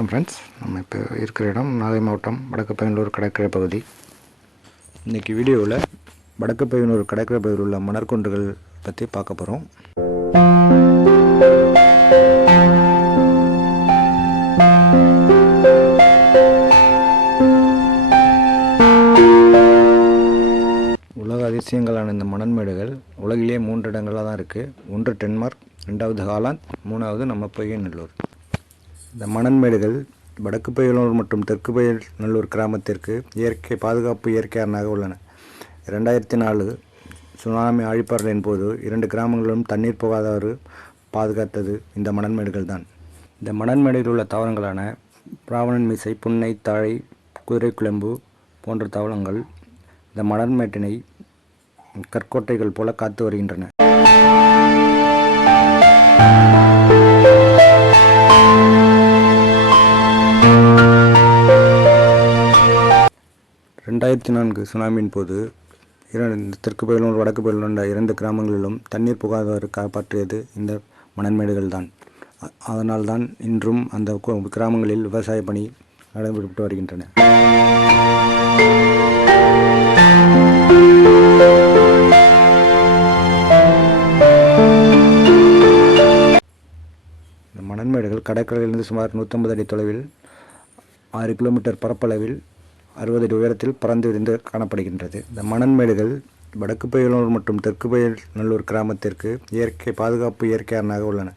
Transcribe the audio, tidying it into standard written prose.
வணக்கம் ஃப்ரெண்ட்ஸ். நம்ம இப்போ இருக்கிற இடம் நாகை மாவட்டம் வடக்கு பையனூர் கடற்கரை பகுதி. இன்றைக்கி வீடியோவில் வடக்கு பையனூர் கடற்கரை பகுதியில் உள்ள மணற்குன்றுகள் பற்றி பார்க்க போகிறோம். உலக அதிசயங்களான இந்த மணன்மேடுகள் உலகிலேயே 3 இடங்களாக தான் இருக்குது. ஒன்று டென்மார்க், 2வது ஹாலாந்து, 3வது நம்ம பொய்கை நல்லூர். இந்த மணன்மேடுகள் வடக்கு பையனூர் மற்றும் தெற்கு பொய்கை நல்லூர் கிராமத்திற்கு பாதுகாப்பு இயற்கை அரணாக உள்ளன. 2004 சுனாமி ஆழிப்பறலின் போது 2 கிராமங்களிலும் தண்ணீர் போகாதவாறு பாதுகாத்தது இந்த மணன்மேடுகள் தான். இந்த மணன்மேடுகளில் உள்ள தாவரங்களான பிராவணன் மீசை, புன்னை, தாழை, குதிரை குழம்பு போன்ற தாவரங்கள் இந்த மணன்மேட்டினை கற்கோட்டைகள் போல காத்து வருகின்றன. சுனாமியின் போது தெற்கு பையனூர் வடக்கு பையனூர் 2 கிராமங்களிலும் தண்ணீர் புகாதவாறு காப்பாற்றியது இந்த மணன்மேடுகள் தான். அதனால்தான் இன்றும் அந்த கிராமங்களில் விவசாய பணி நடைபெற்று வருகின்றன. இந்த மணன்மேடுகள் கடற்கரையிலிருந்து சுமார் 150 அடி தொலைவில் 6 கிலோமீட்டர் பரப்பளவில் 60 அடி உயரத்தில் பறந்து விரிந்து காணப்படுகின்றது. இந்த மணன்மேடுகள் வடக்கு பையனூர் மற்றும் தெற்கு பொய்கை நல்லூர் கிராமத்திற்கு பாதுகாப்பு இயற்கை அரணாக உள்ளன.